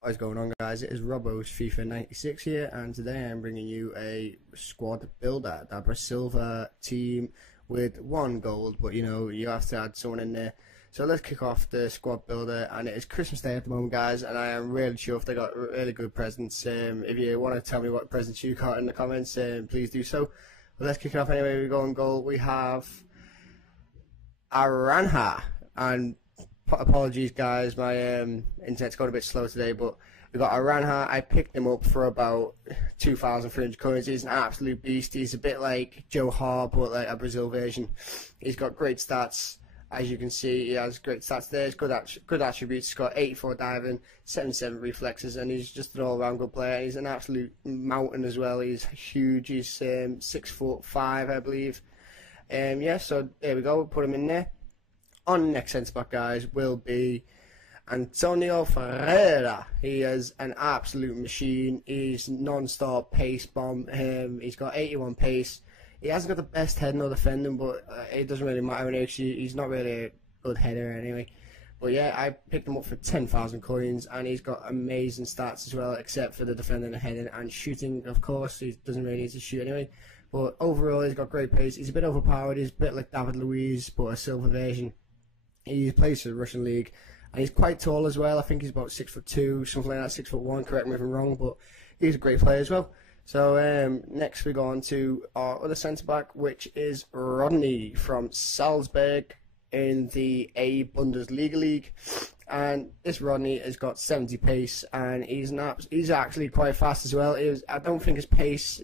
What is going on, guys? It is RobbosFifa96 here, and today I'm bringing you a squad builder, the Brasilver team with 1 gold, but you have to add someone in there. So let's kick off the squad builder, and it is Christmas Day at the moment, guys, and I am really sure if they got really good presents. If you want to tell me what presents you got in the comments, please do so. But let's kick it off anyway. We go on goal. We have Aranha, and apologies, guys, my internet's got a bit slow today, but we got Aranha. I picked him up for about 2,300 coins. He's an absolute beast. He's a bit like Joe Hart, but like a Brazil version. He's got great stats. As you can see, he has great stats there. He's good attributes. He's got 84 diving, 77 reflexes, and he's just an all-round good player. He's an absolute mountain as well. He's huge. He's 6'5", I believe. Yeah, so there we go. We'll put him in there. On next centre back, guys, will be Antonio Ferreira. He is an absolute machine. He's non-stop pace bomb. He's got 81 pace. He hasn't got the best heading or defending, but it doesn't really matter. He's not really a good header anyway. But yeah, I picked him up for 10,000 coins, and he's got amazing stats as well, except for the defending and heading and shooting. Of course, he doesn't really need to shoot anyway. But overall, he's got great pace. He's a bit overpowered. He's a bit like David Luiz, but a silver version. He plays for the Russian league, and he's quite tall as well. I think he's about 6'2", something like that, 6'1". Correct me if I'm wrong, but he's a great player as well. So next we go on to our other centre back, which is Rodney from Salzburg in the A Bundesliga league. And this Rodney has got 70 pace, and he's actually quite fast as well. I don't think his pace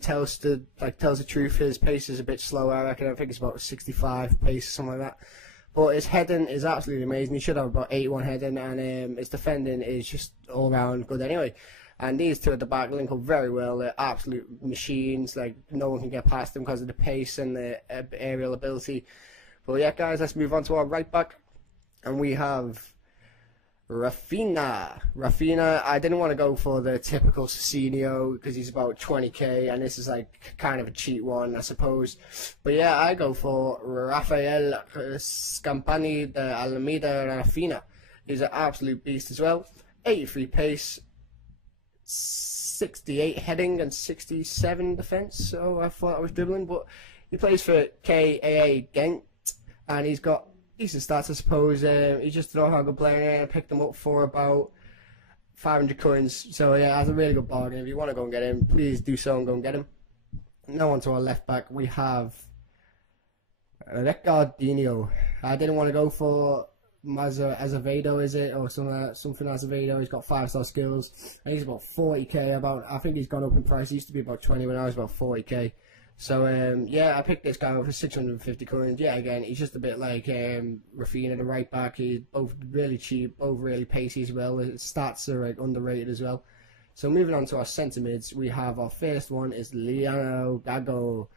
tells the truth. His pace is a bit slower. I think it's about 65 pace, something like that. But his heading is absolutely amazing. He should have about 81 heading, and his defending is just all round good anyway. And these two at the back link up very well. They're absolute machines. Like, no one can get past them because of the pace and the aerial ability. But yeah, guys, let's move on to our right back, and we have Rafinha. I didn't want to go for the typical Cicinho because he's about 20k, and this is like kind of a cheat one, I suppose. But yeah, I go for Rafael Scampani de Alameda Rafinha. He's an absolute beast as well. 83 pace, 68 heading, and 67 defense. So I thought I was dribbling, but he plays for KAA Gent, and he's got decent stats, I suppose. He's just an all-round good player. I picked him up for about 500 coins. So yeah, that's a really good bargain. If you want to go and get him, please do so and go and get him. Now on to our left back, we have Ricardinho. I didn't want to go for Azevedo, is it, or something Azevedo. He's got 5-star skills, and he's about 40k. I think he's gone up in price. He used to be about 20 when I was about 40k. So yeah, I picked this guy up for 650 coins. Yeah, again, he's just a bit like Rafinha, the right back. He's both really cheap, both really pacey as well. His stats are like underrated as well. So moving on to our centre mids, we have our first one is Leo Gago.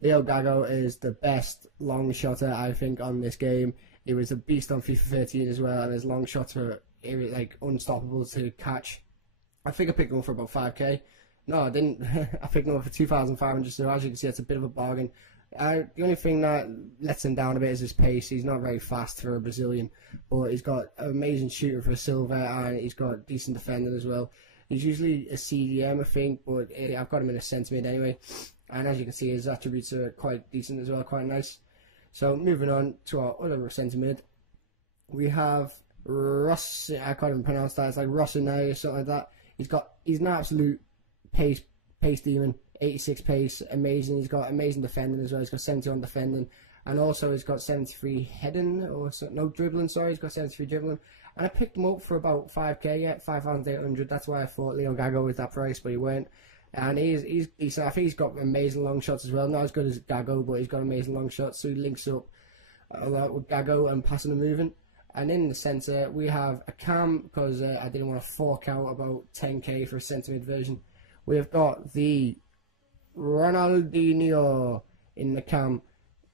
Leo Gago is the best long shotter, I think, on this game. He was a beast on FIFA 13 as well, and his long shots were like unstoppable to catch. I think I picked him up for about 5k. No, I didn't. I picked him up for 2,500, so as you can see, it's a bit of a bargain. The only thing that lets him down a bit is his pace. He's not very fast for a Brazilian, but he's got an amazing shooting for a silver, and he's got decent defending as well. He's usually a CDM, I think, but I've got him in a centre mid anyway. And as you can see, his attributes are quite decent as well, quite nice. So moving on to our other centre mid, we have Ross. I can't even pronounce that. It's like Rossonay or something like that. He's an absolute pace demon. 86 pace, amazing. He's got amazing defending as well. He's got 71 defending, and also he's got 73 heading, or no, dribbling. Sorry, he's got 73 dribbling. And I picked him up for about 5k, yeah, 5,800. That's why I thought Leo Gago was that price, but he weren't. And he's decent. I think he's got amazing long shots as well. Not as good as Gago, but he's got amazing long shots. So he links up a lot with Gago and passing and moving. And in the centre, we have a cam, because I didn't want to fork out about 10k for a centre mid version. We've got the Ronaldinho in the cam.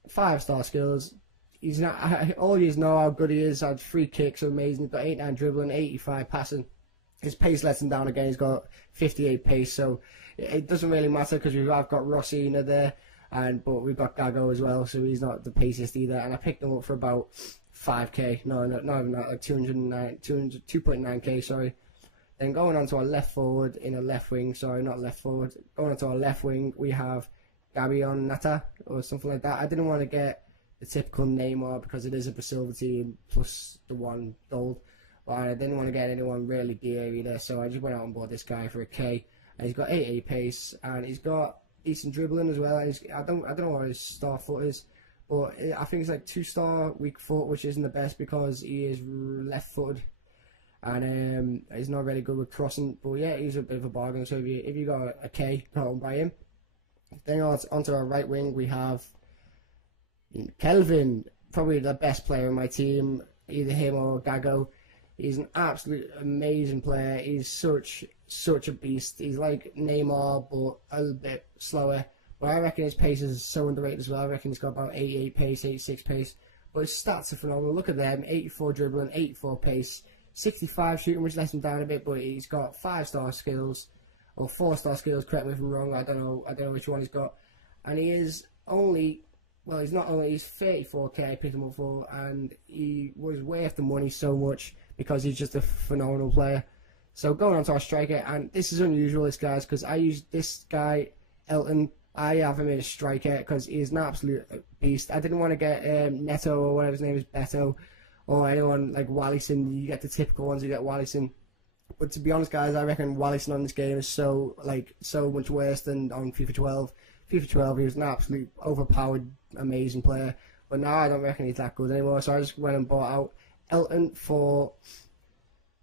5-star skills. He's not. All you know how good he is. Had 3 kicks, amazing. He's got 89 dribbling, 85 passing. His pace lets him down again. He's got 58 pace, so it doesn't really matter because I've got Rossina there, but we've got Gago as well, so he's not the paciest either. And I picked him up for about 5k. No, not even that, like 2.9k. Sorry. Then going on to our left forward, in a left wing, sorry, not left forward, going on to our left wing, we have Gabion Nata, or something like that. I didn't want to get the typical Neymar because it is a Brasilver team, plus the 1 gold. But I didn't want to get anyone really dear either, so I just went out and bought this guy for a K. And he's got 88 pace, and he's got decent dribbling as well. I don't know what his star foot is, but I think it's like 2-star weak foot, which isn't the best because he is left-footed. And he's not really good with crossing, but yeah, he's a bit of a bargain. So if you got a K, go out and buy him. Then onto our right wing, we have Kelvin, probably the best player in my team, either him or Gago. He's an absolute amazing player. He's such a beast. He's like Neymar, but a little bit slower. But I reckon his pace is so underrated as well. I reckon he's got about 88 pace, 86 pace. But his stats are phenomenal. Look at them: 84 dribbling, 84 pace. 65 shooting, which lets him down a bit, but he's got 5-star skills, or 4-star skills, correct me if I'm wrong, I don't know which one he's got. And he is only, well, he's 34k I picked him up for, and he was worth the money so much because he's just a phenomenal player. So going on to our striker, and this is unusual, this guys, because I use this guy, Elton, I have him in a striker because he's an absolute beast. I didn't want to get Neto, or whatever his name is, Beto, or anyone like Wallison. You get the typical ones, you get Wallison. But to be honest, guys, I reckon Wallison on this game is so much worse than on FIFA 12. FIFA 12, he was an absolute overpowered, amazing player. But now I don't reckon he's that good anymore. So I just went and bought out Elton for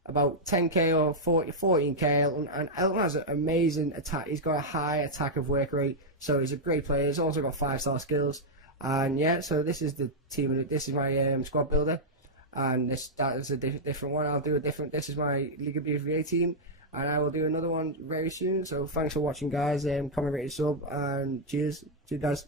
about 10k or 14k. Elton, and Elton has an amazing attack. He's got a high attack of work rate, so he's a great player. He's also got 5-star skills. And yeah, so this is the team. This is my squad builder. And that is a different one. I'll do a different. This is my Liga BFVA team, and I will do another one very soon. So thanks for watching, guys. Comment, rate, sub, and cheers, guys.